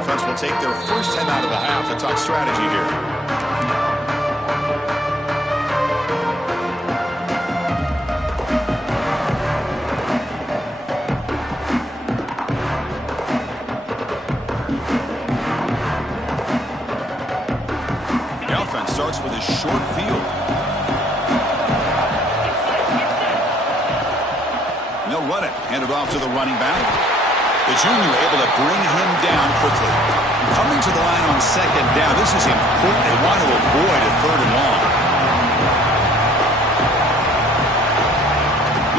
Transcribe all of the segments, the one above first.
offense will take their first time out of the half to talk strategy here. Starts with a short field. And they'll run it. Hand it off to the running back. The junior able to bring him down quickly. Coming to the line on second down. This is important. They want to avoid a third and long.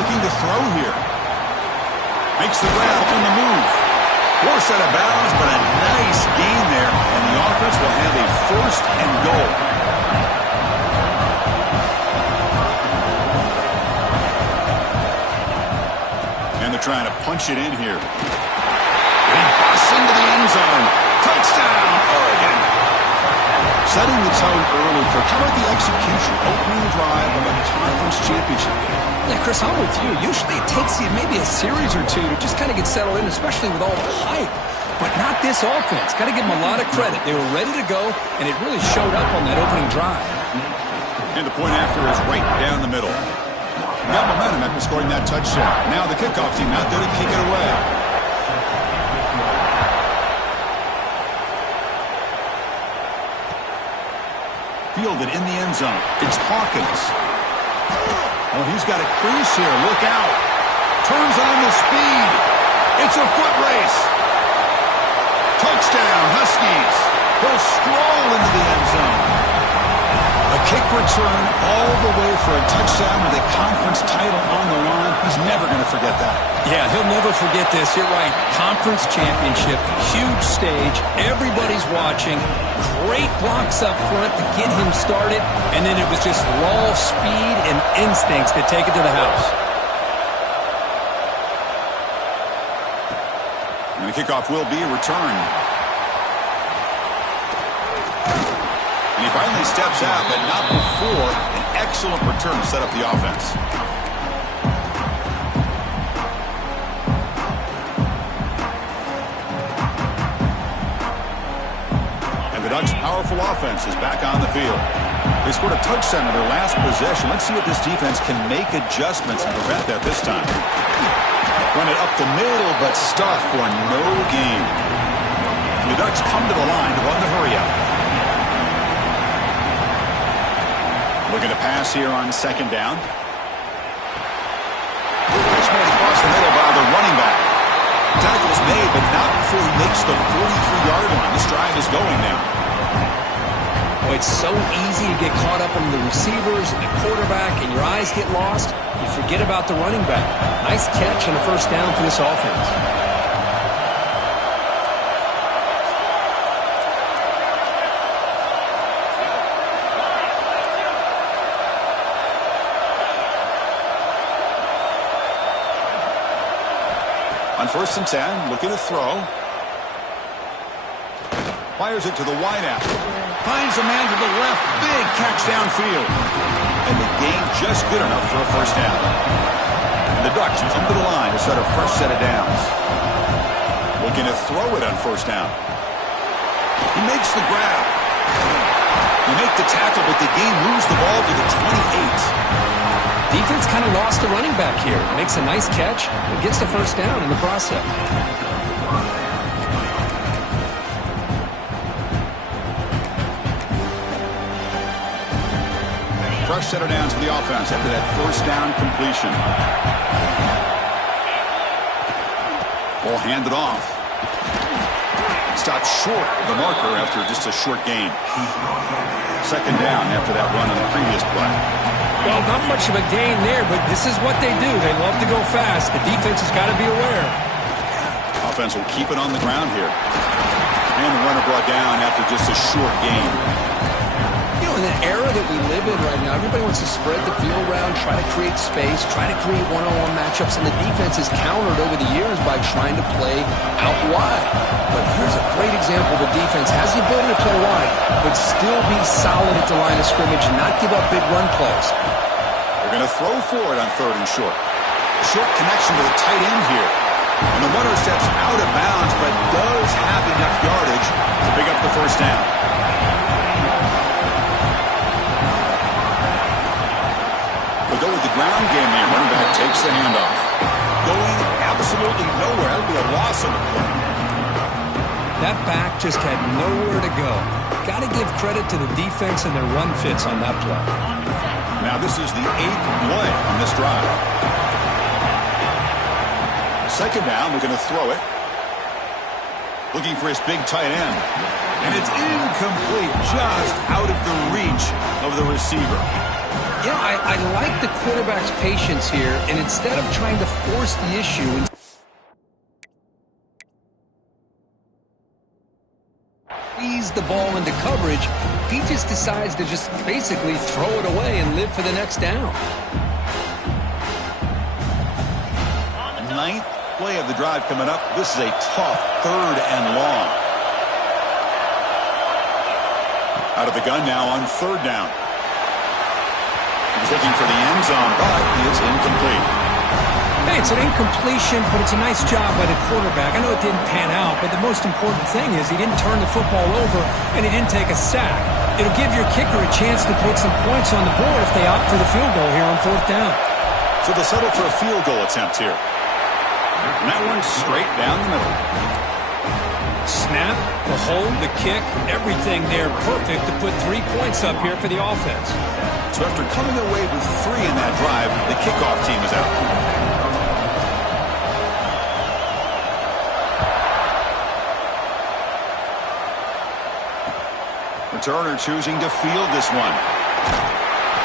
Looking to throw here. Makes the grab on the move. Force out of bounds, but a nice gain there. And the offense will have a first and goal. Trying to punch it in here. And he busts into the end zone. Touchdown, Oregon. Setting the tone early for how about the execution, opening drive of a conference championship game. Yeah, Chris, I'm with you. Usually it takes you maybe a series or two to just kind of get settled in, especially with all the hype. But not this offense. Got to give them a lot of credit. They were ready to go, and it really showed up on that opening drive. And the point after is right down the middle. Got momentum after scoring that touchdown. Now the kickoff team out there to kick it away. Fielded in the end zone. It's Hawkins. Oh, he's got a crease here. Look out. Turns on the speed. It's a foot race. Touchdown, Huskies. He'll stroll into the end zone. A kick return all the way for a touchdown with a conference title on the line. He's never going to forget that. Yeah, he'll never forget this. You're right. Conference championship, huge stage. Everybody's watching. Great blocks up front to get him started. And then it was just raw speed and instincts to take it to the house. And the kickoff will be returned. And he finally steps out, but not before an excellent return to set up the offense. And the Ducks' powerful offense is back on the field. They scored a touchdown in their last possession. Let's see if this defense can make adjustments and prevent that this time. Run it up the middle, but stuffed for no gain. And the Ducks come to the line to run the hurry up. Looking to pass here on second down. Pitch made across the middle by the running back. Tackle's made, but not before he makes the 43-yard line. This drive is going now. Oh, it's so easy to get caught up in the receivers and the quarterback, and your eyes get lost. You forget about the running back. Nice catch and a first down for this offense. On 1st and 10, looking to throw. Fires it to the wideout. Finds a man to the left. Big catch downfield. And the gain just good enough for a first down. And the Ducks come to the line to set a fresh set of downs. Looking to throw it on first down. He makes the grab. They make the tackle, but the gain moves the ball to the 28. Defense kind of lost the running back here. Makes a nice catch and gets the first down in the process. Fresh set of downs for the offense after that first down completion. Ball handed off. Stopped short of the marker after just a short gain. Second down after that run on the previous play. Well, not much of a gain there, but this is what they do. They love to go fast. The defense has got to be aware. Offense will keep it on the ground here. And the runner brought down after just a short gain. You know, in the era that we live in right now, everybody wants to spread the field around, try to create space, try to create one-on-one matchups, and the defense has countered over the years by trying to play out wide. But here's a great example. The defense has the ability to play wide, but still be solid at the line of scrimmage and not give up big run plays. They're going to throw for it on 3rd and short. Short connection to the tight end here. And the runner steps out of bounds, but does have enough yardage the handoff. Going absolutely nowhere. That would be a loss on the play. That back just had nowhere to go. Got to give credit to the defense and their run fits on that play. Now this is the 8th play on this drive. Second down, we're going to throw it. Looking for his big tight end. And it's incomplete, just out of the reach of the receiver. Yeah, I like the quarterback's patience here, and instead of trying to force the issue, ease the ball into coverage, he just decides to just basically throw it away and live for the next down. 9th play of the drive coming up. This is a tough 3rd and long. Out of the gun now on 3rd down. He's looking for the end zone, but it's incomplete. Hey, it's an incompletion, but it's a nice job by the quarterback. I know it didn't pan out, but the most important thing is he didn't turn the football over and he didn't take a sack. It'll give your kicker a chance to put some points on the board if they opt for the field goal here on 4th down. So they'll settle for a field goal attempt here. And that one's straight down the middle. Snap, the hold, the kick, everything there perfect to put 3 points up here for the offense. So after coming away with 3 in that drive, the kickoff team is out. Returner choosing to field this one.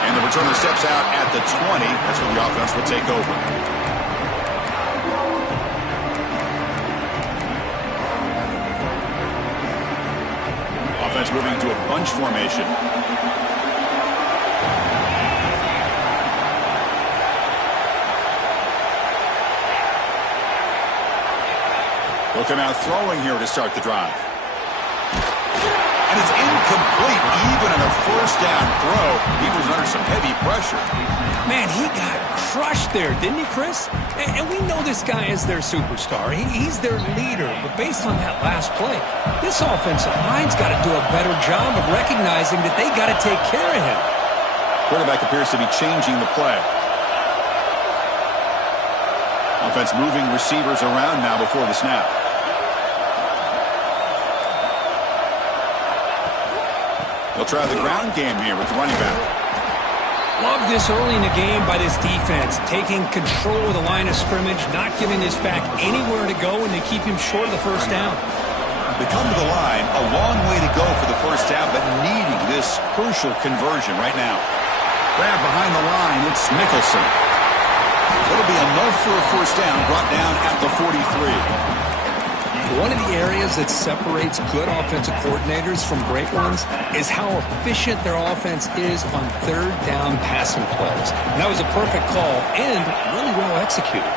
And the returner steps out at the 20. That's where the offense will take over. Offense moving to a bunch formation. They'll come out throwing here to start the drive. And it's incomplete, even in a 1st down throw. He was under some heavy pressure. Man, he got crushed there, didn't he, Chris? And we know this guy is their superstar. He's their leader. But based on that last play, this offensive line's got to do a better job of recognizing that they got to take care of him. Quarterback appears to be changing the play. Offense moving receivers around now before the snap. They'll try the ground game here with the running back. Love this early in the game by this defense, taking control of the line of scrimmage, not giving this back anywhere to go, and they keep him short of the 1st down. They come to the line, a long way to go for the 1st down, but needing this crucial conversion right now. Grab behind the line, it's Mickelson. It'll be enough for a 1st down, brought down at the 43. One of the areas that separates good offensive coordinators from great ones is how efficient their offense is on 3rd down passing plays. And that was a perfect call and really well executed.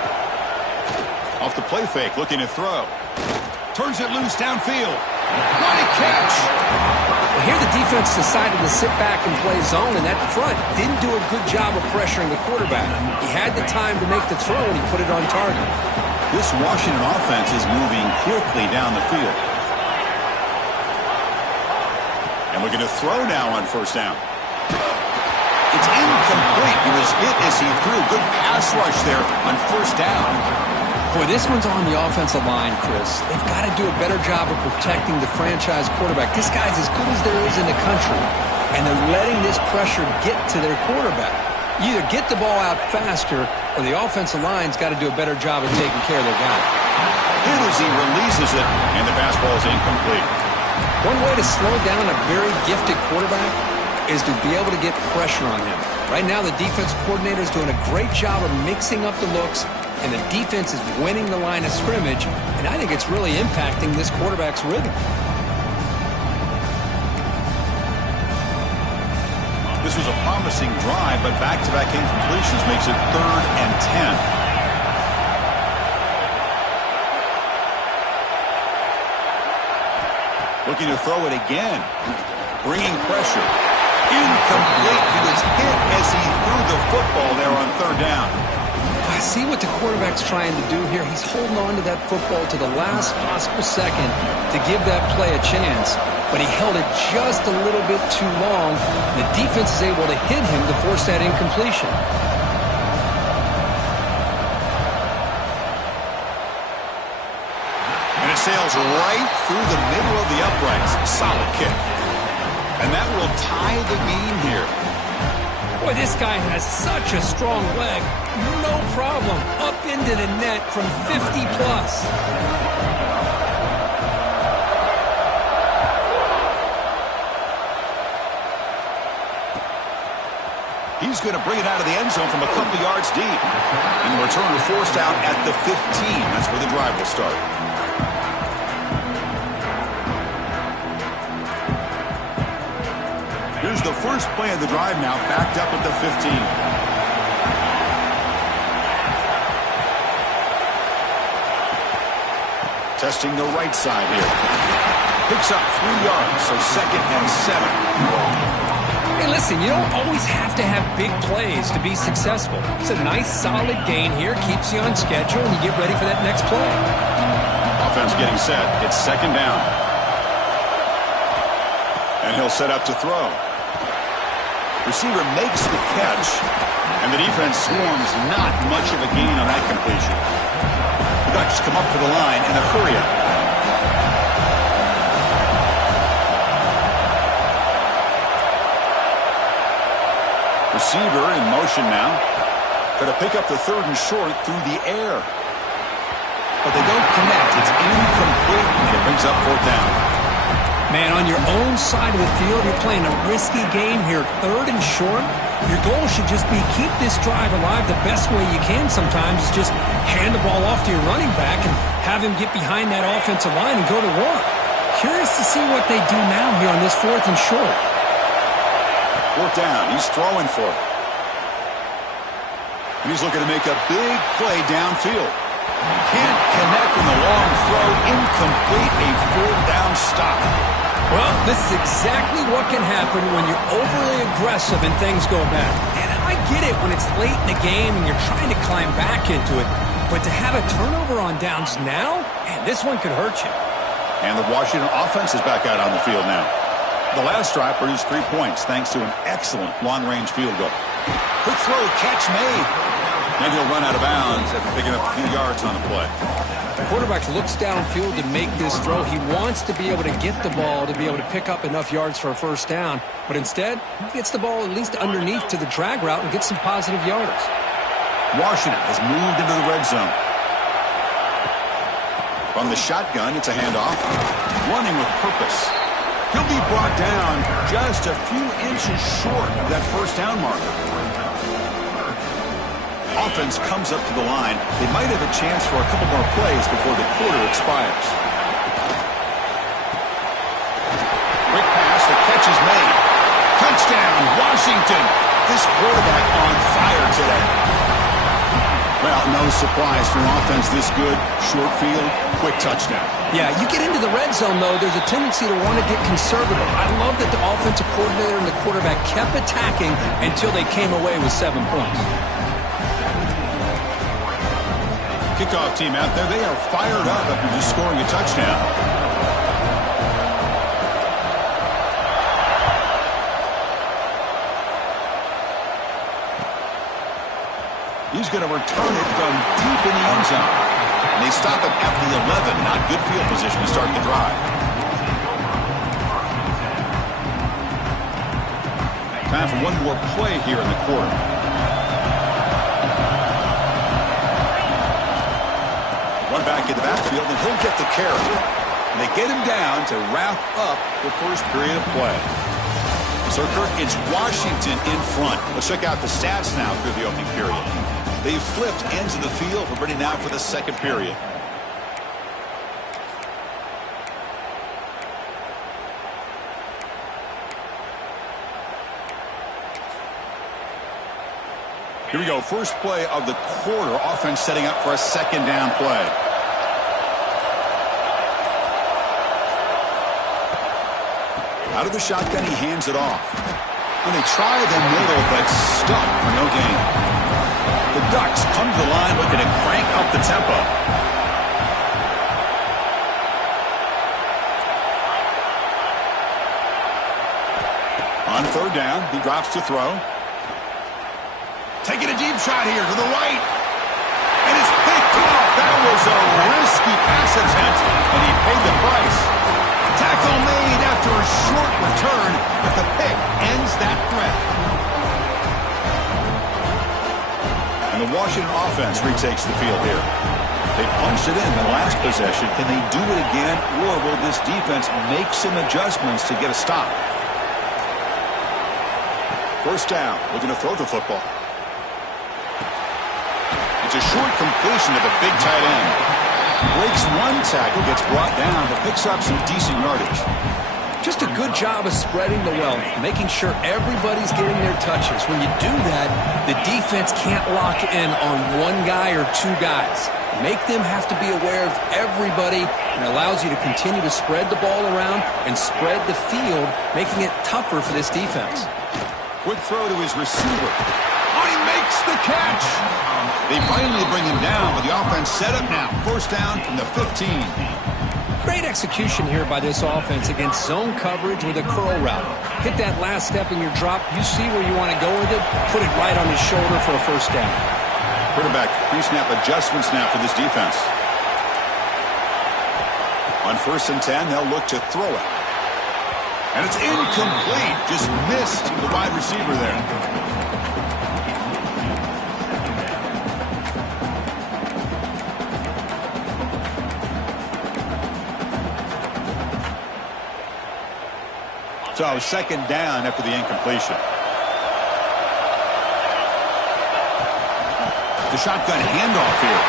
Off the play fake, looking to throw. Turns it loose downfield. What a catch! Well, here the defense decided to sit back and play zone, and that front didn't do a good job of pressuring the quarterback. He had the time to make the throw, and he put it on target. This Washington offense is moving quickly down the field. And we're going to throw now on 1st down. It's incomplete. He was hit as he threw. Good pass rush there on 1st down. Boy, this one's on the offensive line, Chris. They've got to do a better job of protecting the franchise quarterback. This guy's as good as there is in the country, and they're letting this pressure get to their quarterback. You either get the ball out faster, or the offensive line's got to do a better job of taking care of their guy. Hit as he releases it, and the pass ball is incomplete. One way to slow down a very gifted quarterback is to be able to get pressure on him. Right now, the defense coordinator is doing a great job of mixing up the looks, and the defense is winning the line of scrimmage, and I think it's really impacting this quarterback's rhythm. This was a promising drive, but back-to-back incompletions makes it 3rd and 10. Looking to throw it again. Bringing pressure. Incomplete. He was hit as he threw the football there on 3rd down. I see what the quarterback's trying to do here. He's holding on to that football to the last possible second to give that play a chance. But he held it just a little bit too long. The defense is able to hit him to force that incompletion. sails right through the middle of the uprights. Solid kick. And that will tie the game here. Boy, this guy has such a strong leg. No problem. Up into the net from 50 plus. He's going to bring it out of the end zone from a couple yards deep. And the returner forced out at the 15. That's where the drive will start. Here's the first play of the drive now, backed up at the 15. Testing the right side here. Picks up 3 yards, so 2nd and 7. Hey, listen, you don't always have to have big plays to be successful. It's a nice, solid gain here. Keeps you on schedule, and you get ready for that next play. Offense getting set. It's 2nd down. And he'll set up to throw. Receiver makes the catch, and the defense swarms not much of a gain on that completion. The Ducks come up to the line in a hurry-up. Receiver in motion now. Going to pick up the 3rd and short through the air. But they don't connect. It's incomplete, and it brings up 4th down. Man, on your own side of the field, you're playing a risky game here. 3rd and short. Your goal should just be keep this drive alive the best way you can sometimes. Is just hand the ball off to your running back and have him get behind that offensive line and go to work. Curious to see what they do now here on this 4th and short. 4th down. He's throwing for it. And he's looking to make a big play downfield. Can't connect in the long throw. Incomplete. A 4th down stop. Well, this is exactly what can happen when you're overly aggressive and things go bad. And I get it when it's late in the game and you're trying to climb back into it. But to have a turnover on downs now, man, this one could hurt you. And the Washington offense is back out on the field now. The last drive produced 3 points thanks to an excellent long-range field goal. Quick throw, catch made. And he'll run out of bounds after picking up a few yards on the play. The quarterback looks downfield to make this throw. He wants to be able to get the ball to be able to pick up enough yards for a 1st down. But instead, he gets the ball at least underneath to the drag route and gets some positive yards. Washington has moved into the red zone. From the shotgun, it's a handoff. Running with purpose. He'll be brought down just a few inches short of that 1st down marker. Offense comes up to the line. They might have a chance for a couple more plays before the quarter expires. Quick pass, the catch is made. Touchdown, Washington. This quarterback on fire today. Well, no surprise for an offense this good. Short field, quick touchdown. Yeah, you get into the red zone, though, there's a tendency to want to get conservative. I love that the offensive coordinator and the quarterback kept attacking until they came away with 7 points. Kickoff team out there, they are fired up after just scoring a touchdown. He's going to return it from deep in the end zone. And they stop him at the 11. Not good field position to start the drive. Time for one more play here in the quarter. Run back in the backfield, and he'll get the carry. And they get him down to wrap up the 1st period of play. So, Kirk, it's Washington in front. Let's check out the stats now through the opening period. They've flipped ends of the field. We're ready now for the 2nd period. Here we go. First play of the quarter. Offense setting up for a 2nd down play. Out of the shotgun, he hands it off. And they try the middle, but stuck for no gain. The Ducks come to the line looking to crank up the tempo. On 3rd down, he drops to throw. Taking a deep shot here to the right. And it's picked off. That was a risky pass attempt, and he paid the price. Tackle made after a short return, but the pick ends that threat. And the Washington offense retakes the field here. They punched it in the last possession. Can they do it again, or will this defense make some adjustments to get a stop? First down, looking to throw the football. It's a short completion to the big tight end. Breaks one tackle, gets brought down, but picks up some decent yardage. Just a good job of spreading the wealth, making sure everybody's getting their touches. When you do that, the defense can't lock in on one guy or two guys. Make them have to be aware of everybody, and allows you to continue to spread the ball around and spread the field, making it tougher for this defense. Quick throw to his receiver. Oh, he makes the catch. They finally bring him down, but the offense set up now. First down from the 15. Great execution here by this offense against zone coverage with a curl route. Hit that last step in your drop. You see where you want to go with it. Put it right on his shoulder for a first down. Quarterback pre-snap adjustments now for this defense. On 1st and 10, they'll look to throw it. And it's incomplete. Just missed the wide receiver there. So, second down after the incompletion. The shotgun handoff here.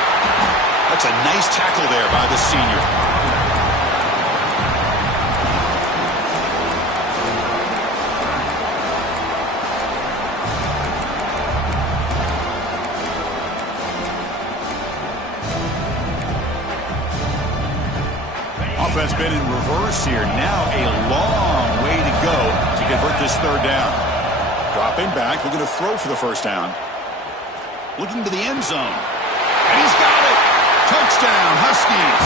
That's a nice tackle there by the senior. Offense been in reverse here. Now a long way to go to convert this third down. Dropping back, looking to throw for the first down. Looking to the end zone. And he's got it. Touchdown, Huskies.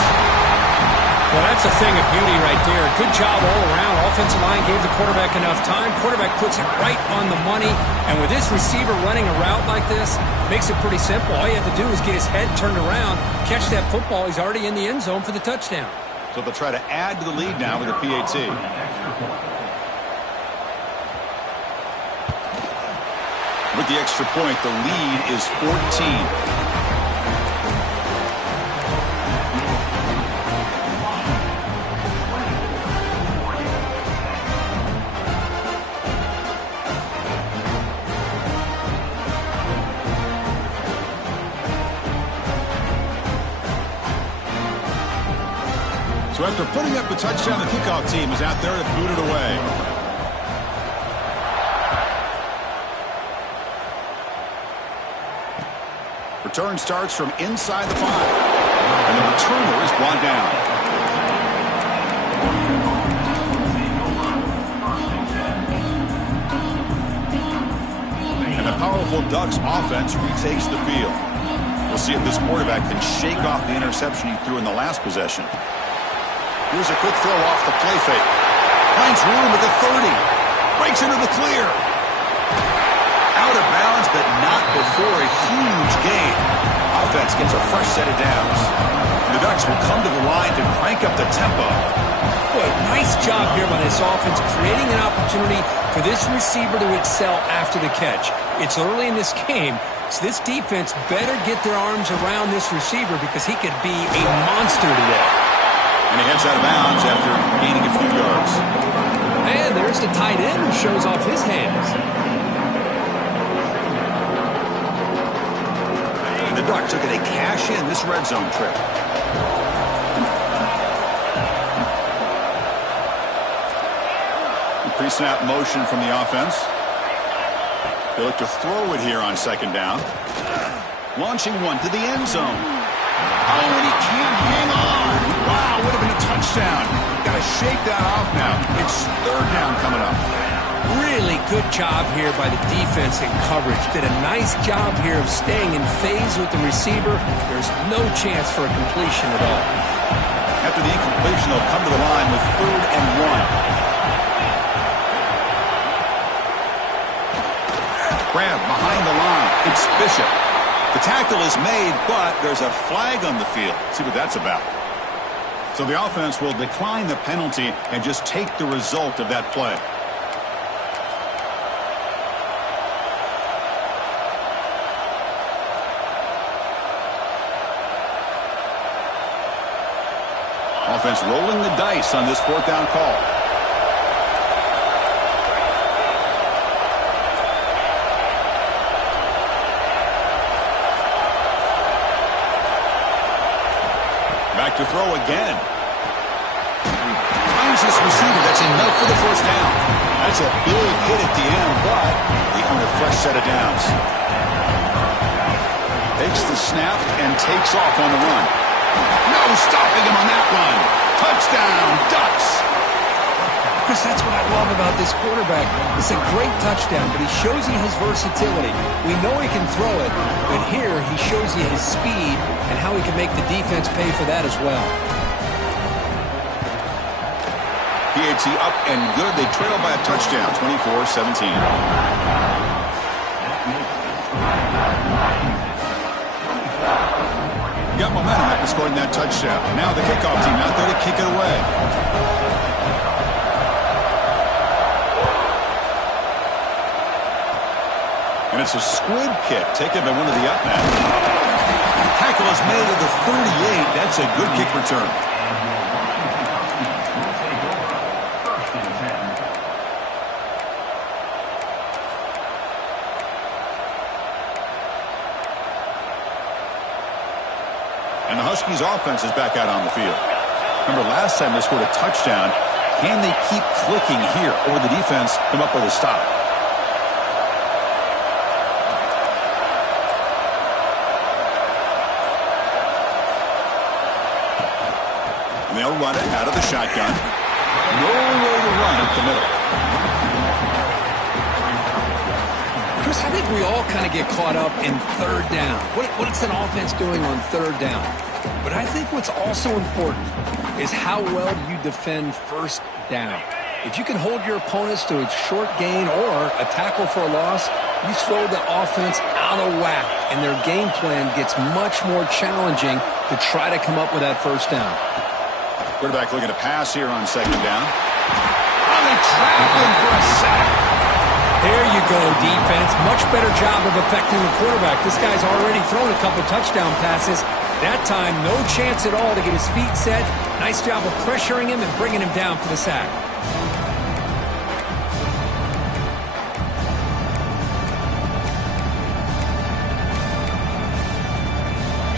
Well, that's a thing of beauty right there. Good job all around. Offensive line gave the quarterback enough time. Quarterback puts it right on the money. And with this receiver running a route like this, makes it pretty simple. All you have to do is get his head turned around, catch that football. He's already in the end zone for the touchdown. So they'll try to add to the lead now with a PAT. With the extra point, the lead is 14. So after putting up the touchdown, the kickoff team is out there to boot it away. Return starts from inside the 5. And the returner is brought down. And the powerful Ducks offense retakes the field. We'll see if this quarterback can shake off the interception he threw in the last possession. Here's a quick throw off the play fake. Finds room at the 30. Breaks into the clear. Out of bounds, but not before a huge gain. Offense gets a fresh set of downs. The Ducks will come to the line to crank up the tempo. Boy, nice job here by this offense, creating an opportunity for this receiver to excel after the catch. It's early in this game, so this defense better get their arms around this receiver because he could be a monster today. And he heads out of bounds after gaining a few yards. And there's the tight end who shows off his hands. And the Ducks are going to cash in this red zone trip. Pre-snap motion from the offense. They look to throw it here on second down. Launching one to the end zone. Oh, and he can't hang on. Wow, would have been a touchdown. Got to shake that off now. It's third down coming up. Really good job here by the defense in coverage. Did a nice job here of staying in phase with the receiver. There's no chance for a completion at all. After the incompletion, they'll come to the line with 3rd and 1. Grab behind the line. It's Bishop. The tackle is made, but there's a flag on the field. Let's see what that's about. So the offense will decline the penalty and just take the result of that play. Offense rolling the dice on this fourth down call. Back to throw again. Finds his receiver. That's enough for the first down. That's a big hit at the end, but they earn a fresh set of downs. Takes the snap and takes off on the run. No stopping him on that run. Touchdown, Ducks. Chris, that's what I love about this quarterback. It's a great touchdown, but he shows you his versatility. We know he can throw it, but here he shows you his speed and how he can make the defense pay for that as well. PAT up and good. They trail by a touchdown, 24-17. Got momentum after scoring that touchdown. Now the kickoff team out there to kick it away. And it's a squib kick taken by one of the up men. Tackle is made at the 38. That's a good kick return. And the Huskies offense is back out on the field. Remember last time they scored a touchdown. Can they keep clicking here, or the defense come up with a stop? And they'll run it out of the shotgun. Nowhere to run up the middle. Chris, I think we all kind of get caught up in third down. What's an offense doing on third down? But I think what's also important is how well you defend first down. If you can hold your opponents to a short gain or a tackle for a loss, you throw the offense out of whack, and their game plan gets much more challenging to try to come up with that first down. Quarterback looking to pass here on second down. Oh, they trap him for a sack. There you go, defense. Much better job of affecting the quarterback. This guy's already thrown a couple touchdown passes. That time, no chance at all to get his feet set. Nice job of pressuring him and bringing him down for the sack.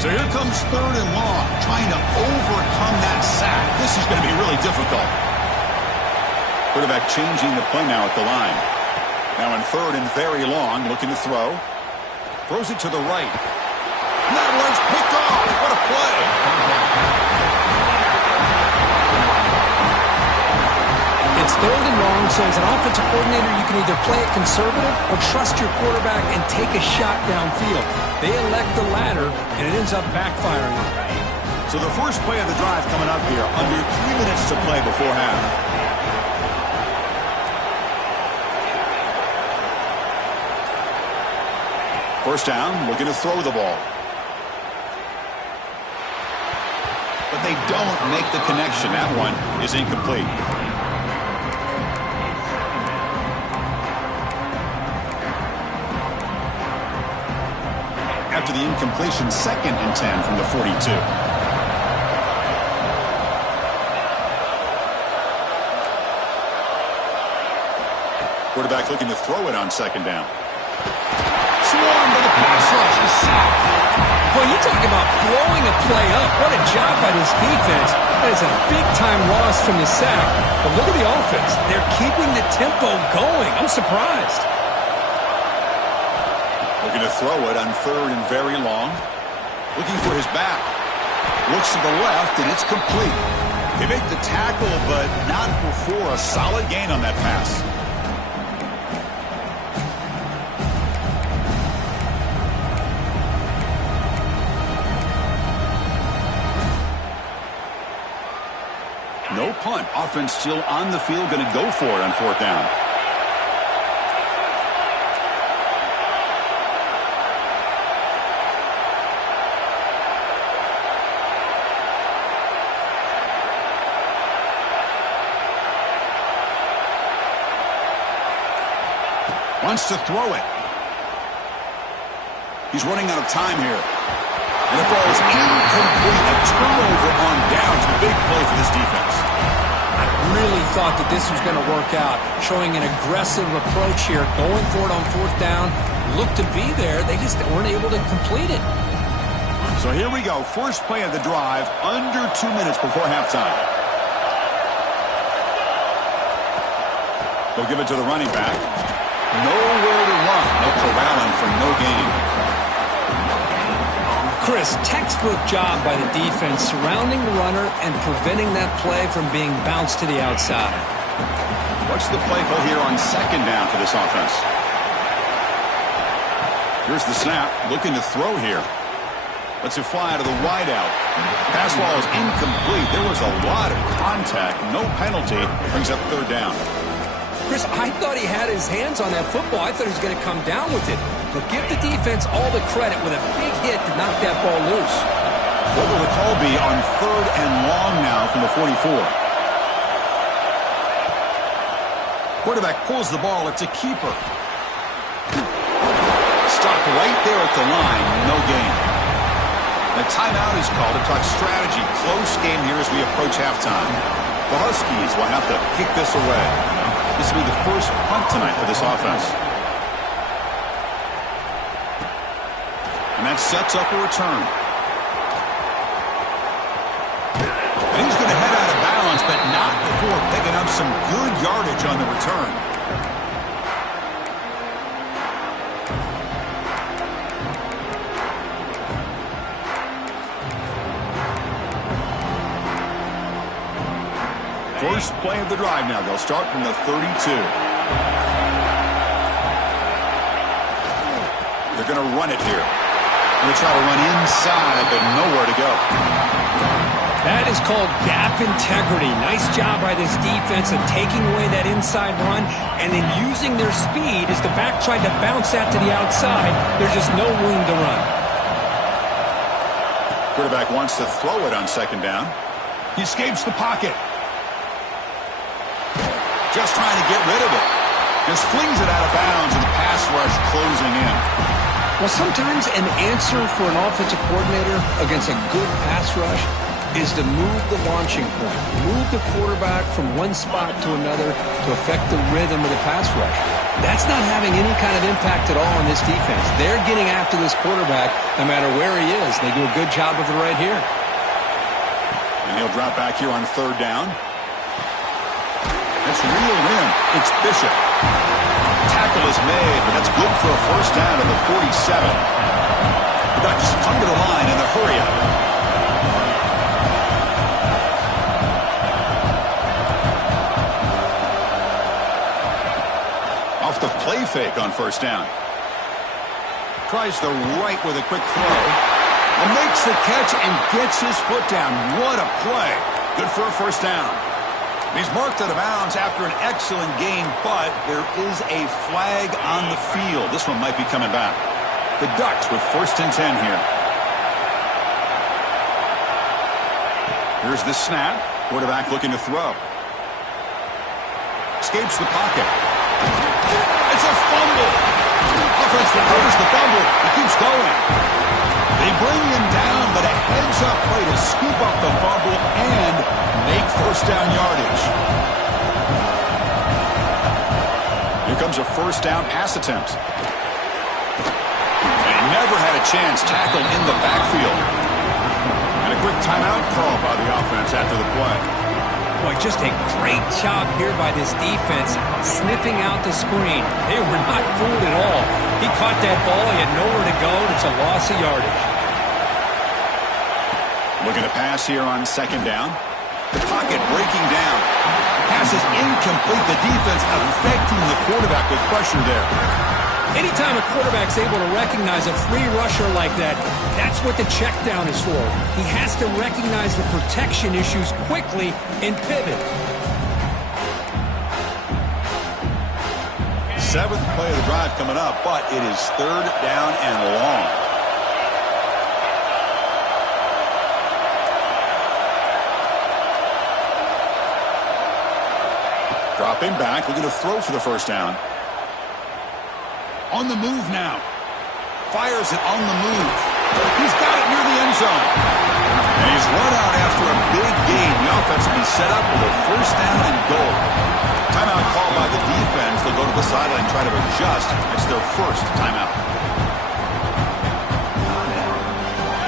So here comes third and long, trying to overcome that sack. This is going to be really difficult. Quarterback changing the play now at the line. Now in third and very long, looking to throw. Throws it to the right. And that one's picked off. What a play. It's third and long, so as an offensive coordinator, you can either play it conservative or trust your quarterback and take a shot downfield. They elect the latter, and it ends up backfiring. So the first play of the drive coming up here, under 3 minutes to play before half. First down, looking to throw the ball. But they don't make the connection. That one is incomplete. After the incompletion, 2nd and 10 from the 42. Quarterback looking to throw it on second down. Swarmed by the pass rush. He's sacked. Well, you talk about blowing a play up. What a job by this defense. That is a big-time loss from the sack. But look at the offense. They're keeping the tempo going. I'm surprised. Looking to throw it on third and very long. Looking for his back. Looks to the left, and it's complete. They make the tackle, but not before a solid gain on that pass. No punt. Offense still on the field, going to go for it on fourth down. Wants to throw it. He's running out of time here. And the ball is incomplete. A turnover on downs. Big play for this defense. I really thought that this was going to work out, showing an aggressive approach here, going for it on fourth down. Looked to be there. They just weren't able to complete it. So here we go. First play of the drive, under 2 minutes before halftime. They'll give it to the running back. Nowhere to run. No corralling for no gain. Chris, textbook job by the defense surrounding the runner and preventing that play from being bounced to the outside. What's the play call here on second down for this offense? Here's the snap. Looking to throw here. Lets it fly out of the wideout. Pass ball is incomplete. There was a lot of contact. No penalty. Brings up third down. Chris, I thought he had his hands on that football. I thought he was going to come down with it. But give the defense all the credit with a big hit to knock that ball loose. What will the call be on third and long now from the 44? Quarterback pulls the ball. It's a keeper. Stopped right there at the line. No gain. The timeout is called to talk strategy. Close game here as we approach halftime. The Huskies will have to kick this away. This will be the first punt tonight for this offense. And that sets up a return. And he's going to head out of bounds, but not before picking up some good yardage on the return. First play of the drive now. They'll start from the 32. They're going to run it here. Going to try to run inside, but nowhere to go. That is called gap integrity. Nice job by this defense of taking away that inside run and then using their speed as the back tried to bounce that to the outside. There's just no room to run. Quarterback wants to throw it on second down. He escapes the pocket. Just trying to get rid of it. Just flings it out of bounds, and the pass rush closing in. Well, sometimes an answer for an offensive coordinator against a good pass rush is to move the launching point. Move the quarterback from one spot to another to affect the rhythm of the pass rush. That's not having any kind of impact at all on this defense. They're getting after this quarterback no matter where he is. They do a good job of it right here. And he'll drop back here on third down. It's reeled in. It's Bishop. Tackle is made, but that's good for a first down at the 47. The Ducks come to the line in the hurry up. Off the play fake on first down. Tries the right with a quick throw. And makes the catch and gets his foot down. What a play. Good for a first down. He's marked out of bounds after an excellent game, but there is a flag on the field. This one might be coming back. The Ducks with first and 10 here. Here's the snap. Quarterback looking to throw. Escapes the pocket. It's a fumble. Offense recovers the fumble. He keeps going. They bring him down, but a heads-up play to scoop up the fumble and make first down yardage. Here comes a first down pass attempt. They never had a chance. Tackled in the backfield. And a quick timeout call by the offense after the play. Boy, just a great job here by this defense, sniffing out the screen. They were not fooled at all. He caught that ball. He had nowhere to go, and it's a loss of yardage. Looking to pass here on second down. The pocket breaking down. Pass is incomplete. The defense affecting the quarterback with pressure there. Anytime a quarterback's able to recognize a free rusher like that, that's what the check down is for. He has to recognize the protection issues quickly and pivot. Seventh play of the drive coming up, but it is third down and long. Dropping back, looking to throw for the first down. On the move now. Fires it on the move. He's got it near the end zone. And he's run out after a big gain. The offense will be set up with a first down and goal. Timeout called by the defense. They'll go to the sideline and try to adjust. It's their first timeout.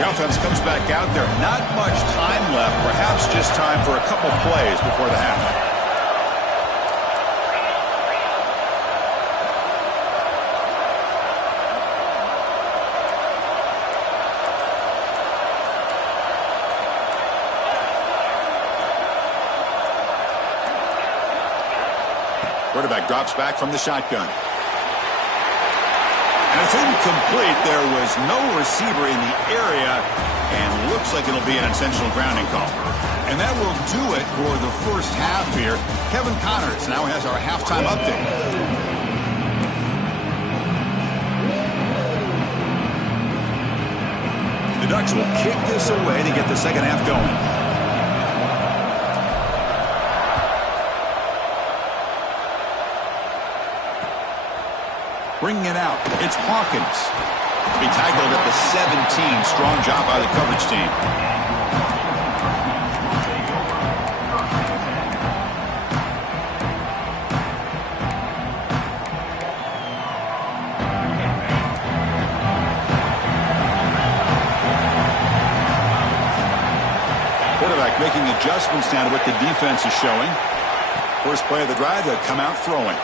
The offense comes back out there. Not much time left. Perhaps just time for a couple plays before the half. Quarterback drops back from the shotgun. And it's incomplete. There was no receiver in the area, and looks like it'll be an intentional grounding call. And that will do it for the first half here. Kevin Connors now has our halftime update. The Ducks will kick this away to get the second half going. Bringing it out, it's Hawkins. Be tackled at the 17. Strong job by the coverage team. Quarterback making adjustments now to what the defense is showing. First play of the drive, they'll come out throwing.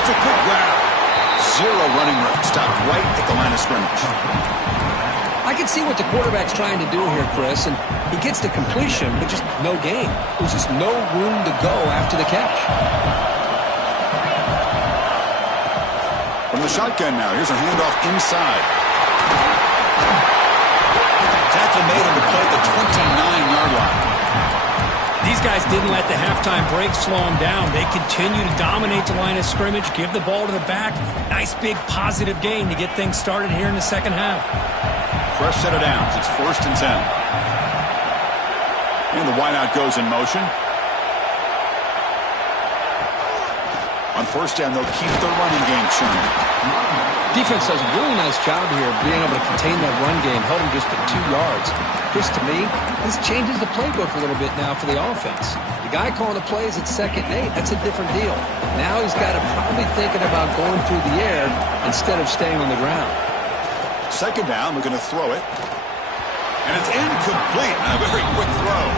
It's a quick grab. Zero running room. Stopped right at the line of scrimmage. I can see what the quarterback's trying to do here, Chris, and he gets the completion, but just no gain. There's just no room to go after the catch. From the shotgun now, here's a handoff inside. Tackle made on the play at the 29-yard line. These guys didn't let the halftime break slow them down. They continue to dominate the line of scrimmage, give the ball to the back. Nice big positive gain to get things started here in the second half. Fresh set of downs. It's 1st and 10. And the wideout goes in motion. On first down, they'll keep the running game churning. Defense does a really nice job here being able to contain that run game, held him just at 2 yards. Chris, to me, this changes the playbook a little bit now for the offense. The guy calling the plays at 2nd and 8, that's a different deal. Now he's got to probably thinking about going through the air instead of staying on the ground. Second down, we're going to throw it. And it's incomplete. A very quick throw.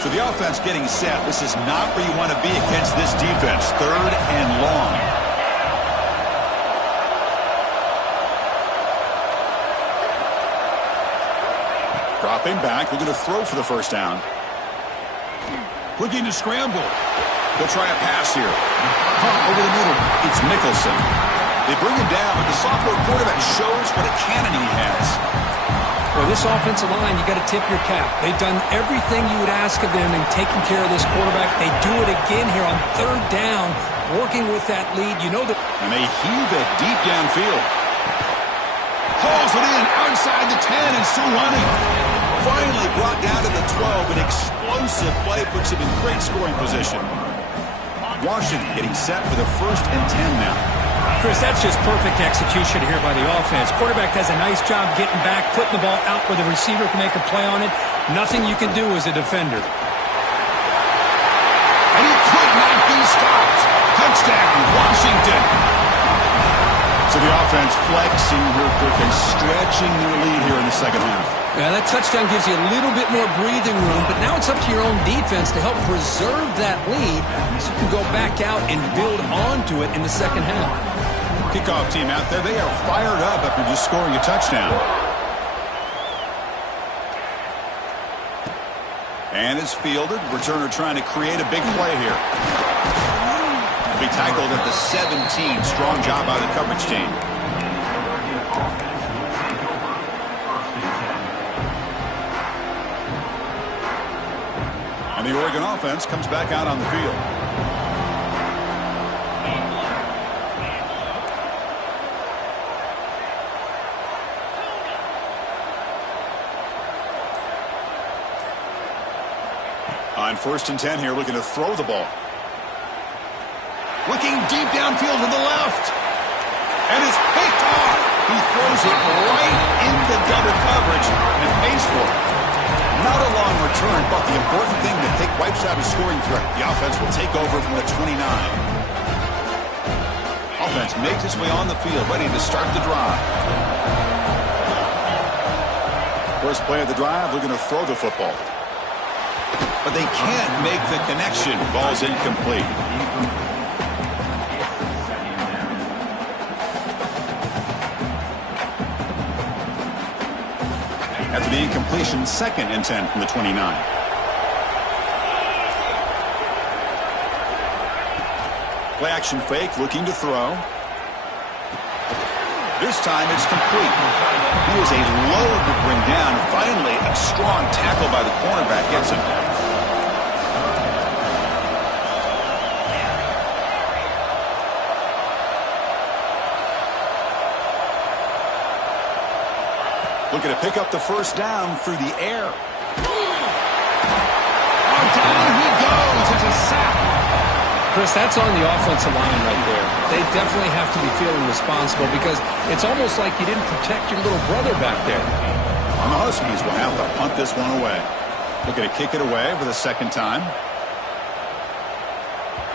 So the offense getting set. This is not where you want to be against this defense. 3rd and long. Dropping back. They're going to throw for the first down. Looking to scramble. They'll try a pass here. Pump over the middle. It's Nicholson. They bring him down, but the sophomore quarterback shows what a cannon he has. For this offensive line, you got to tip your cap. They've done everything you would ask of them in taking care of this quarterback. They do it again here on 3rd down, working with that lead. You know that. And they heave it deep downfield. Hauls it in outside the 10 and still running. Finally brought down to the 12. An explosive play puts him in great scoring position. Washington getting set for the 1st and 10 now. Chris, that's just perfect execution here by the offense. Quarterback does a nice job getting back, putting the ball out where the receiver can make a play on it. Nothing you can do as a defender. And he could not be stopped. Touchdown, Washington. So the offense flexing real quick and stretching their lead here in the second half. Yeah, that touchdown gives you a little bit more breathing room, but now it's up to your own defense to help preserve that lead so you can go back out and build onto it in the second half. Kickoff team out there, they are fired up after just scoring a touchdown. And it's fielded. Returner trying to create a big play here. Be tackled at the 17. Strong job by the coverage team. And the Oregon offense comes back out on the field. On 1st and 10 here, looking to throw the ball. Looking deep downfield to the left. And it's picked off. He throws it right into double coverage and pays for it. Not a long return, but the important thing that wipes out a scoring threat. The offense will take over from the 29. Offense makes its way on the field, ready to start the drive. First play of the drive, looking to throw the football. But they can't make the connection. Ball's incomplete. After the incompletion, 2nd and 10 from the 29. Play action fake, looking to throw. This time it's complete. He is a load to bring down. Finally, a strong tackle by the cornerback gets him. Looking to pick up the first down through the air. Oh, down he goes. It's a sack. Chris, that's on the offensive line right there. They definitely have to be feeling responsible because it's almost like you didn't protect your little brother back there. And the Huskies will have to punt this one away. Looking to kick it away for the 2nd time.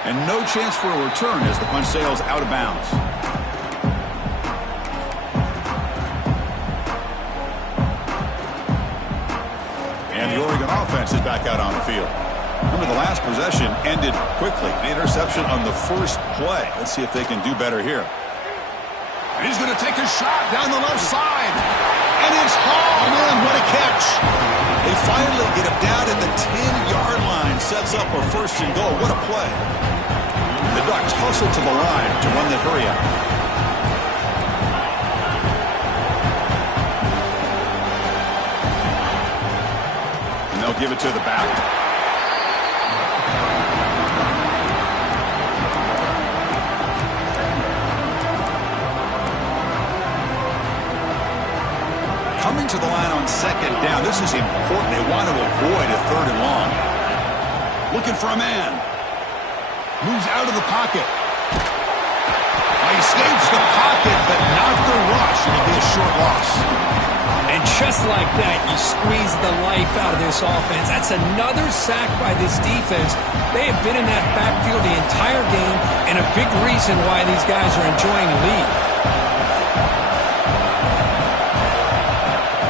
And no chance for a return as the punt sails out of bounds. And the Oregon offense is back out on the field. Remember, the last possession ended quickly. The interception on the first play. Let's see if they can do better here. And he's going to take a shot down the left side. And it's hauled in. What a catch. They finally get him down at the 10-yard line. Sets up a 1st and goal. What a play. The Ducks hustle to the line to run the hurry out. And they'll give it to the back. Coming to the line on 2nd down. This is important. They want to avoid a 3rd and long. Looking for a man. Moves out of the pocket. Well, he escapes the pocket, but not the rush. It'll be a short loss. And just like that, you squeeze the life out of this offense. That's another sack by this defense. They have been in that backfield the entire game, and a big reason why these guys are enjoying the lead.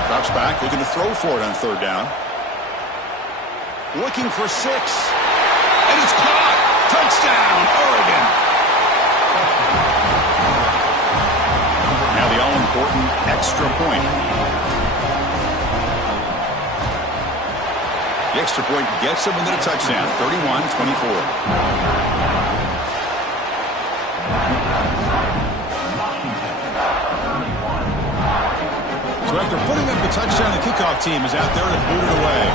Drops back, looking to throw for it on 3rd down. Looking for 6. And it's caught. Touchdown, Oregon. Now the all-important extra point. The extra point gets them into the touchdown, 31-24. So after putting up the touchdown, the kickoff team is out there to boot it away.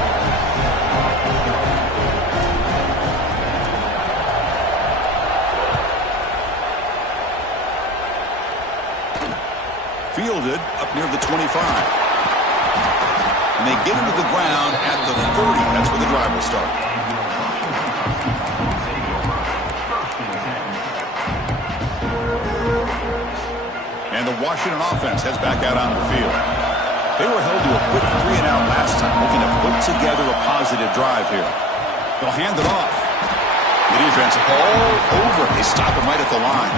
Fielded up near the 25. And they get him to the ground at the 30. That's where the drive will start. And the Washington offense heads back out on the field. They were held to a quick 3-and-out last time, looking to put together a positive drive here. They'll hand it off. The defense all over it. They stop him right at the line.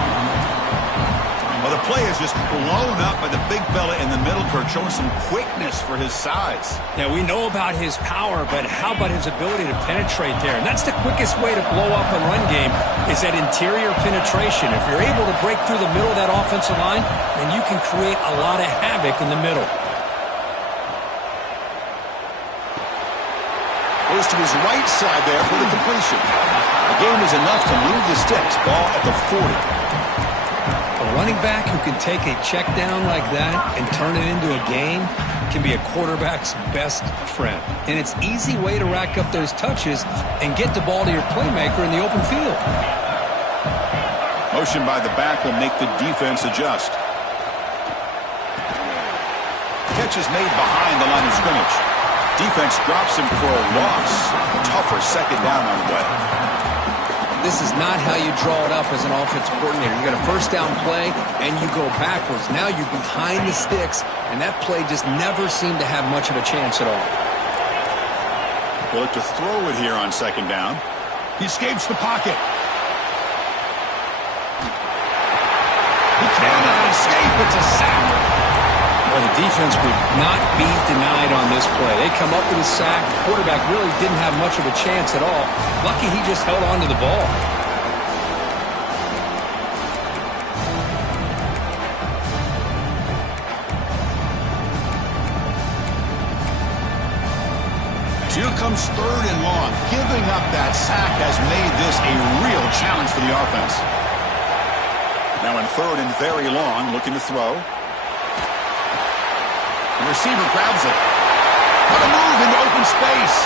Well, the play is just blown up by the big fella in the middle, Kirk, showing some quickness for his size. Yeah, we know about his power, but how about his ability to penetrate there? And that's the quickest way to blow up a run game is that interior penetration. If you're able to break through the middle of that offensive line, then you can create a lot of havoc in the middle. Goes to his right side there for the completion. The game is enough to move the sticks. Ball at the 40. A running back who can take a check down like that and turn it into a gain can be a quarterback's best friend. And it's an easy way to rack up those touches and get the ball to your playmaker in the open field. Motion by the back will make the defense adjust. Catch is made behind the line of scrimmage. Defense drops him for a loss. Tougher second down on the way. This is not how you draw it up as an offensive coordinator. You got a first down play, and you go backwards. Now you're behind the sticks, and that play just never seemed to have much of a chance at all. We'll look to throw it here on second down. He escapes the pocket. He cannot escape. It's a sack. Well, the defense would not be denied on this play. They come up with a sack. The quarterback really didn't have much of a chance at all. Lucky he just held on to the ball. Here comes third and long. Giving up that sack has made this a real challenge for the offense. Now in third and very long, looking to throw. The receiver grabs it. What a move into open space.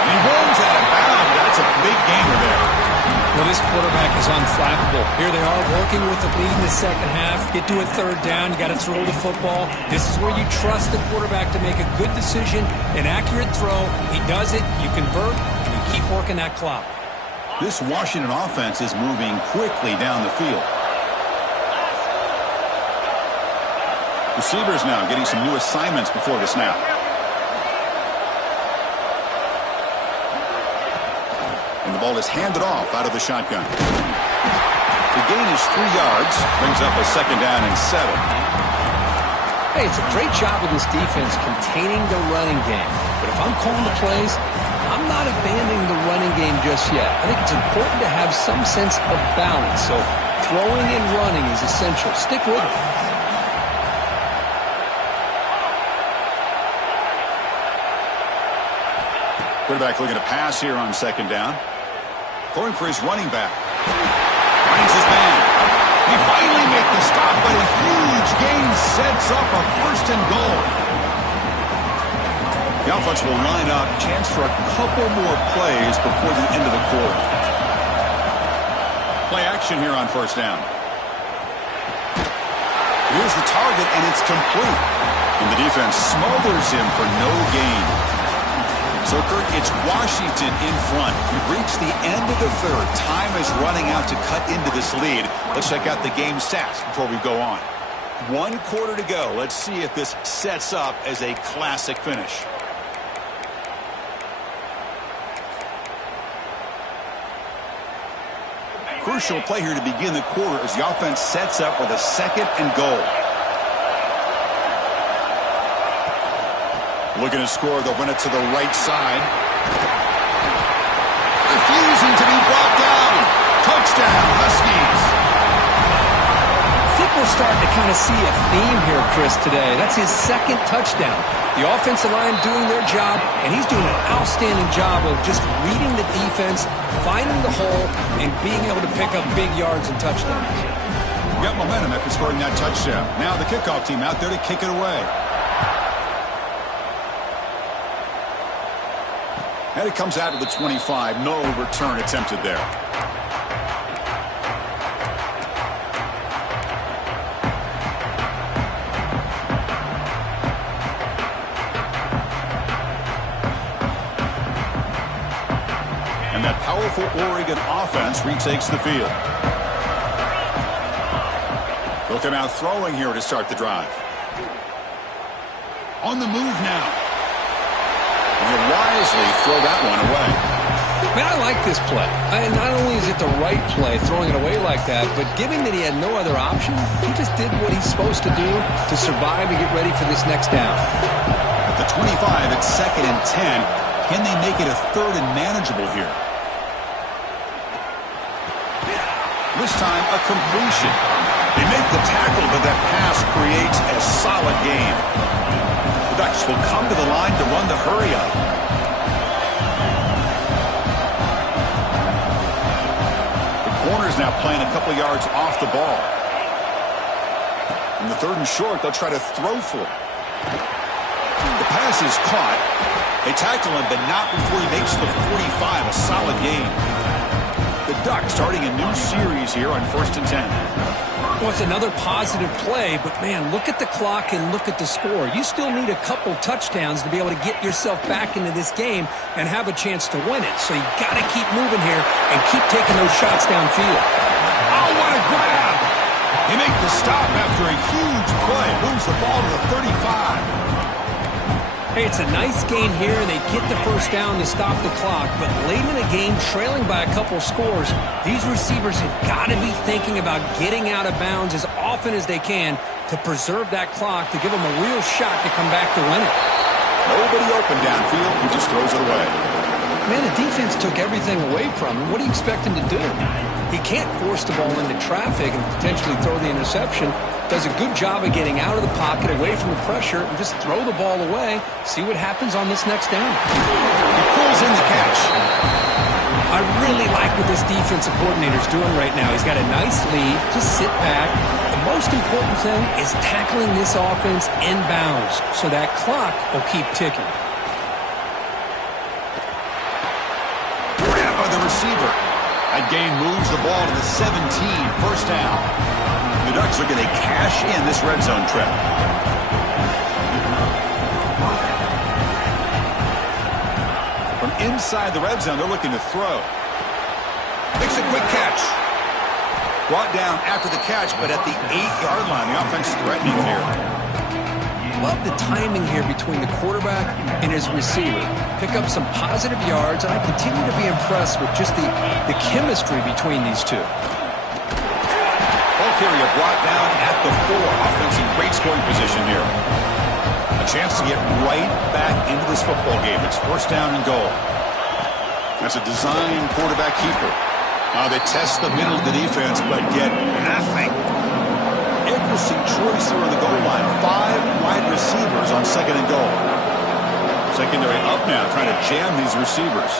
And he rolls out of bounds. That's a big gainer there. Well, this quarterback is unflappable. Here they are working with the lead in the second half. Get to a third down. You got to throw the football. This is where you trust the quarterback to make a good decision, an accurate throw. He does it. You convert, and you keep working that clock. This Washington offense is moving quickly down the field. Receivers now getting some new assignments before the snap. And the ball is handed off out of the shotgun. The gain is 3 yards, brings up a second down and 7. Hey, it's a great job with this defense containing the running game. But if I'm calling the plays, I'm not abandoning the running game just yet. I think it's important to have some sense of balance. So throwing and running is essential. Stick with it. Quarterback looking to pass here on second down. Throwing for his running back. Finds his man. He finally makes the stop, but a huge gain sets up a first and goal. The offense will line up. Chance for a couple more plays before the end of the quarter. Play action here on first down. Here's the target, and it's complete. And the defense smothers him for no gain. So, Kurt, it's Washington in front. We've reached the end of the third. Time is running out to cut into this lead. Let's check out the game stats before we go on. 1 quarter to go. Let's see if this sets up as a classic finish. Crucial play here to begin the quarter as the offense sets up with a second and goal. Looking to score, they'll run it to the right side. Refusing to be brought down. Touchdown, Huskies. I think we're starting to kind of see a theme here, Chris, today. That's his second touchdown. The offensive line doing their job, and he's doing an outstanding job of just reading the defense, finding the hole, and being able to pick up big yards and touchdowns. Got momentum after scoring that touchdown. Now the kickoff team out there to kick it away. And it comes out to the 25. No return attempted there. And that powerful Oregon offense retakes the field. They'll come out throwing here to start the drive. On the move now. And he'll wisely throw that one away. Man, I like this play. Not only is it the right play, throwing it away like that, but given that he had no other option, he just did what he's supposed to do to survive and get ready for this next down. At the 25, it's second and 10. Can they make it a third and manageable here? This time, a completion. They make the tackle, but that pass creates a solid gain. The Ducks will come to the line to run the hurry-up. The corner's now playing a couple yards off the ball. In the third and short, they'll try to throw for it. The pass is caught. They tackle him, but not before he makes the 45, a solid gain. The Ducks starting a new series here on 1st and 10. Well, it's another positive play, but, man, look at the clock and look at the score. You still need a couple touchdowns to be able to get yourself back into this game and have a chance to win it. So you got to keep moving here and keep taking those shots downfield. Oh, what a grab! He makes the stop after a huge play. Moves the ball to the 35. Hey, it's a nice gain here, and they get the first down to stop the clock. But late in the game, trailing by a couple scores, these receivers have got to be thinking about getting out of bounds as often as they can to preserve that clock, to give them a real shot to come back to win it. Nobody open downfield. He just throws it away. Man, the defense took everything away from him. What do you expect him to do? He can't force the ball into traffic and potentially throw the interception. Does a good job of getting out of the pocket, away from the pressure, and just throw the ball away. See what happens on this next down. He pulls in the catch. I really like what this defensive coordinator's doing right now. He's got a nice lead. Just sit back. The most important thing is tackling this offense inbounds so that clock will keep ticking. Grab by the receiver. That gain moves the ball to the 17, first down. The Ducks are going to cash in this red zone trip. From inside the red zone, they're looking to throw. Makes a quick catch. Brought down after the catch, but at the 8-yard line. The offense threatening here. Love the timing here between the quarterback and his receiver. Pick up some positive yards, and I continue to be impressed with just the chemistry between these two. Ball carrier brought down at the 4. Offense in great scoring position here. A chance to get right back into this football game. It's first down and goal. That's a design quarterback keeper. They test the middle of the defense, but get nothing. Interesting choice here on the goal line. 5 wide receivers on second and goal. Secondary up now, trying to jam these receivers.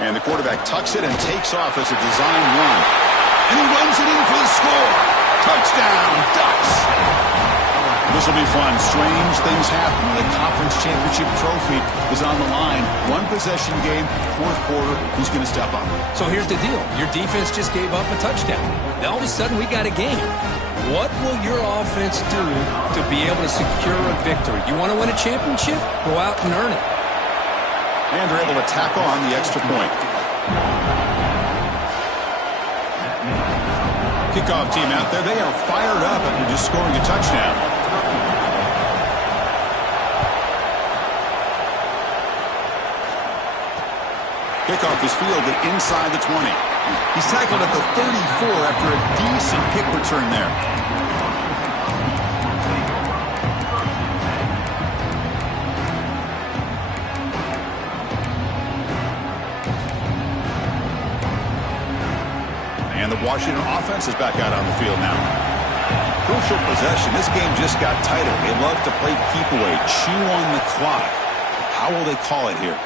And the quarterback tucks it and takes off as a design run. And he runs it in for the score. Touchdown, Ducks. This will be fun. Strange things happen when the conference championship trophy is on the line. One possession game, fourth quarter. Who's going to step up? So here's the deal. Your defense just gave up a touchdown. Now all of a sudden we got a game. What will your offense do to be able to secure a victory? You want to win a championship? Go out and earn it. And they're able to tackle on the extra point. Kickoff team out there. They are fired up after just scoring a touchdown. Kickoff is fielded inside the 20. He's tackled at the 34 after a decent kick return there. And the Washington offense is back out on the field now. Crucial possession. This game just got tighter. They love to play keep away, chew on the clock. How will they call it here?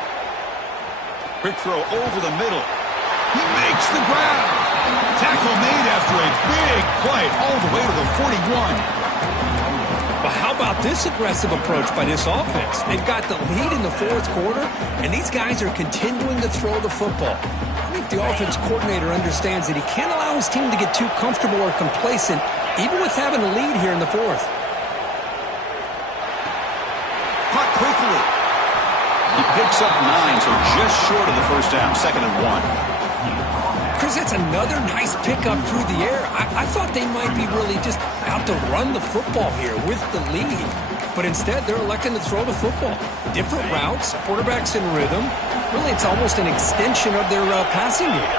Quick throw over the middle. He makes the grab. Tackle made after a big play all the way to the 41. But how about this aggressive approach by this offense? They've got the lead in the fourth quarter, and these guys are continuing to throw the football. I think the offense coordinator understands that he can't allow his team to get too comfortable or complacent, even with having a lead here in the fourth. Caught quickly. He picks up 9, so just short of the first down, 2nd and 1. Chris, that's another nice pickup through the air. I thought they might be really just out to run the football here with the lead. But instead, they're electing to throw the football. Different routes, quarterbacks in rhythm. Really, it's almost an extension of their passing game.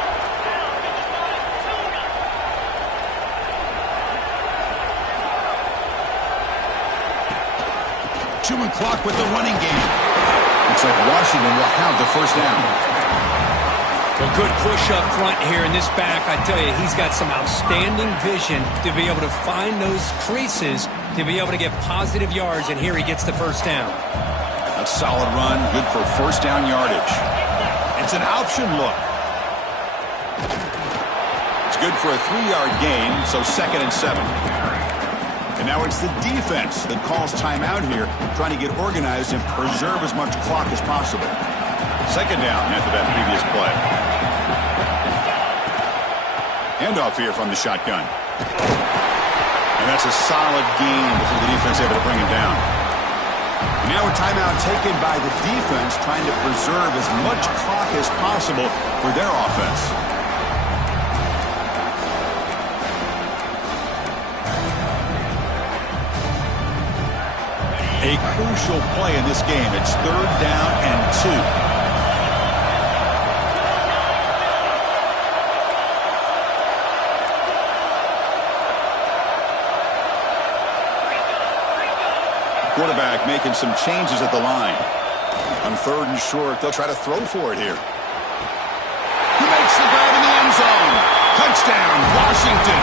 Chewing clock with the running game. Looks like Washington will have the first down. A good push up front here in this back. I tell you, he's got some outstanding vision to be able to find those creases, to be able to get positive yards, and here he gets the first down. A solid run, good for first down yardage. It's an option look. It's good for a 3-yard gain, so 2nd and 7. And now it's the defense that calls timeout here, trying to get organized and preserve as much clock as possible. 2nd down after that previous play. Handoff here from the shotgun. And that's a solid gain before the defense able to bring him down. And now a timeout taken by the defense, trying to preserve as much clock as possible for their offense. A crucial play in this game. It's 3rd down and 2. Quarterback making some changes at the line. On 3rd and short, they'll try to throw for it here. He makes the grab in the end zone. Touchdown, Washington.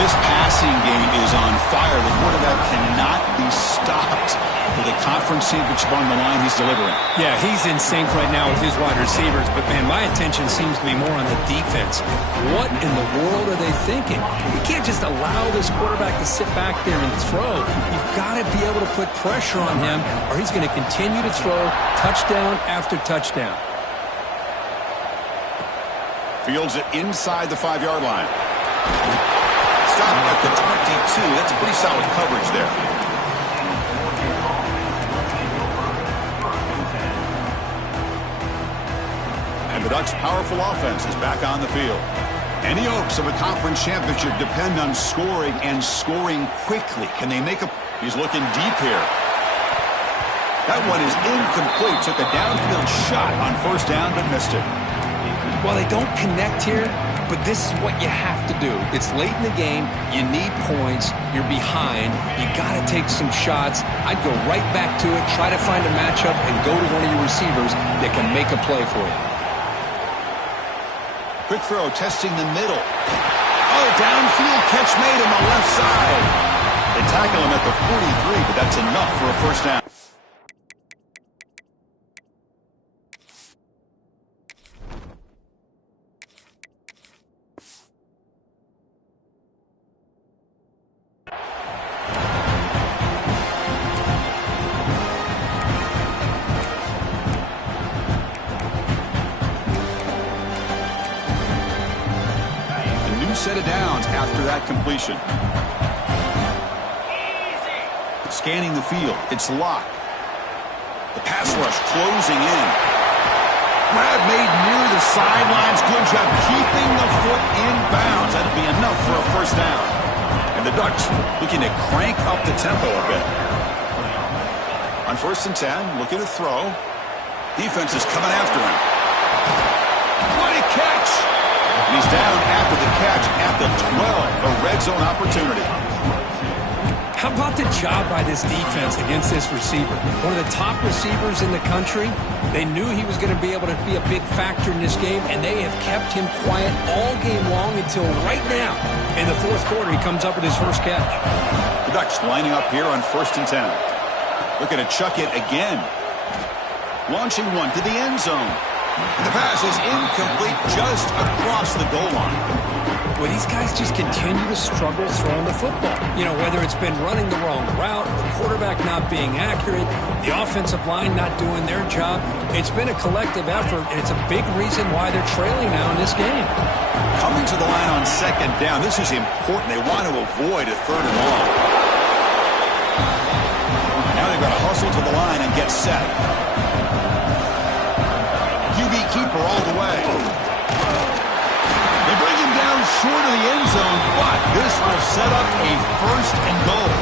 This passing game is on fire. The quarterback cannot be stopped. With a conference championship on the line, he's delivering. Yeah, he's in sync right now with his wide receivers, but, man, my attention seems to be more on the defense. What in the world are they thinking? You can't just allow this quarterback to sit back there and throw. You've got to be able to put pressure on him, or he's going to continue to throw touchdown after touchdown. Fields it inside the 5-yard line. Stop at the 22. That's a pretty solid coverage there. And the Ducks' powerful offense is back on the field. Any hopes of a conference championship depend on scoring and scoring quickly. Can they make a... He's looking deep here. That one is incomplete. Took a downfield shot on 1st down, but missed it. Well, they don't connect here, but this is what you have to do. It's late in the game. You need points. You're behind. You got to take some shots. I'd go right back to it, try to find a matchup, and go to one of your receivers that can make a play for you. Quick throw, testing the middle. Oh, downfield catch made on the left side. They tackle him at the 43, but that's enough for a 1st down. Set of downs after that completion. Scanning the field. It's locked. The pass rush closing in. Grab made near the sidelines. Good job keeping the foot in bounds. That'll be enough for a 1st down. And the Ducks looking to crank up the tempo a bit. On 1st and 10, looking to throw. Defense is coming after him. What a catch! And he's down after the catch at the 12. A red zone opportunity. How about the job by this defense against this receiver? One of the top receivers in the country. They knew he was going to be able to be a big factor in this game, and they have kept him quiet all game long until right now. In the 4th quarter, he comes up with his first catch. The Ducks lining up here on 1st and 10. Looking to chuck it again. Launching one to the end zone. The pass is incomplete just across the goal line. Well, these guys just continue to struggle throwing the football. You know, whether it's been running the wrong route, the quarterback not being accurate, the offensive line not doing their job. It's been a collective effort, and it's a big reason why they're trailing now in this game. Coming to the line on 2nd down, this is important. They want to avoid a 3rd and long. Now they've got to hustle to the line and get set. QB keeper all the way. They bring him down short of the end zone, but this will set up a 1st and goal.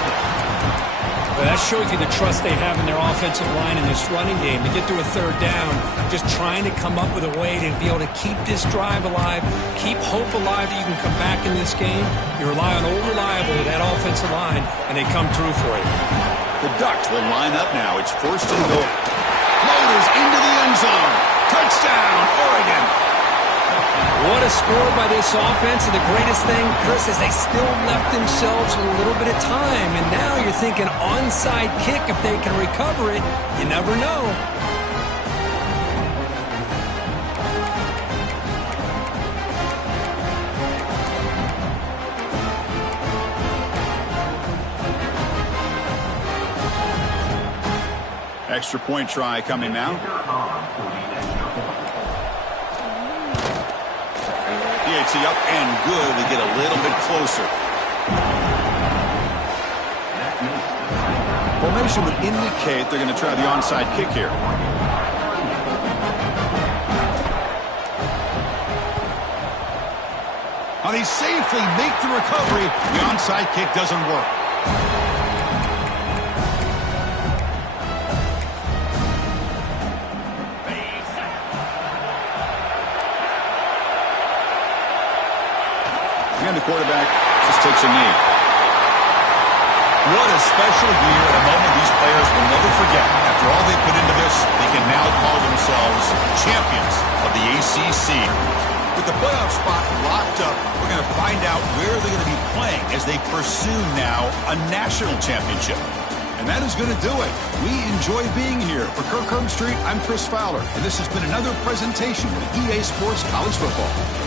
Well, that shows you the trust they have in their offensive line in this running game. To get to a 3rd down, just trying to come up with a way to be able to keep this drive alive, keep hope alive that you can come back in this game. You rely on old reliable, that offensive line, and they come through for you. The Ducks will line up now. It's 1st and goal. Floaters into the end zone. Touchdown, Oregon. What a score by this offense, and the greatest thing, Chris, is they still left themselves a little bit of time, and now you're thinking onside kick if they can recover it. You never know. Extra point try coming now. The Retaliates the up and good to get a little bit closer. Formation would indicate they're going to try the onside kick here. They safely make the recovery. The onside kick doesn't work. And the quarterback just takes a knee. What a special year and a moment these players will never forget. After all they put into this, they can now call themselves champions of the ACC. With the playoff spot locked up, we're going to find out where they're going to be playing as they pursue now a national championship. And that is going to do it. We enjoy being here. For Kirk Herbstreit, I'm Chris Fowler, and this has been another presentation of EA Sports College Football.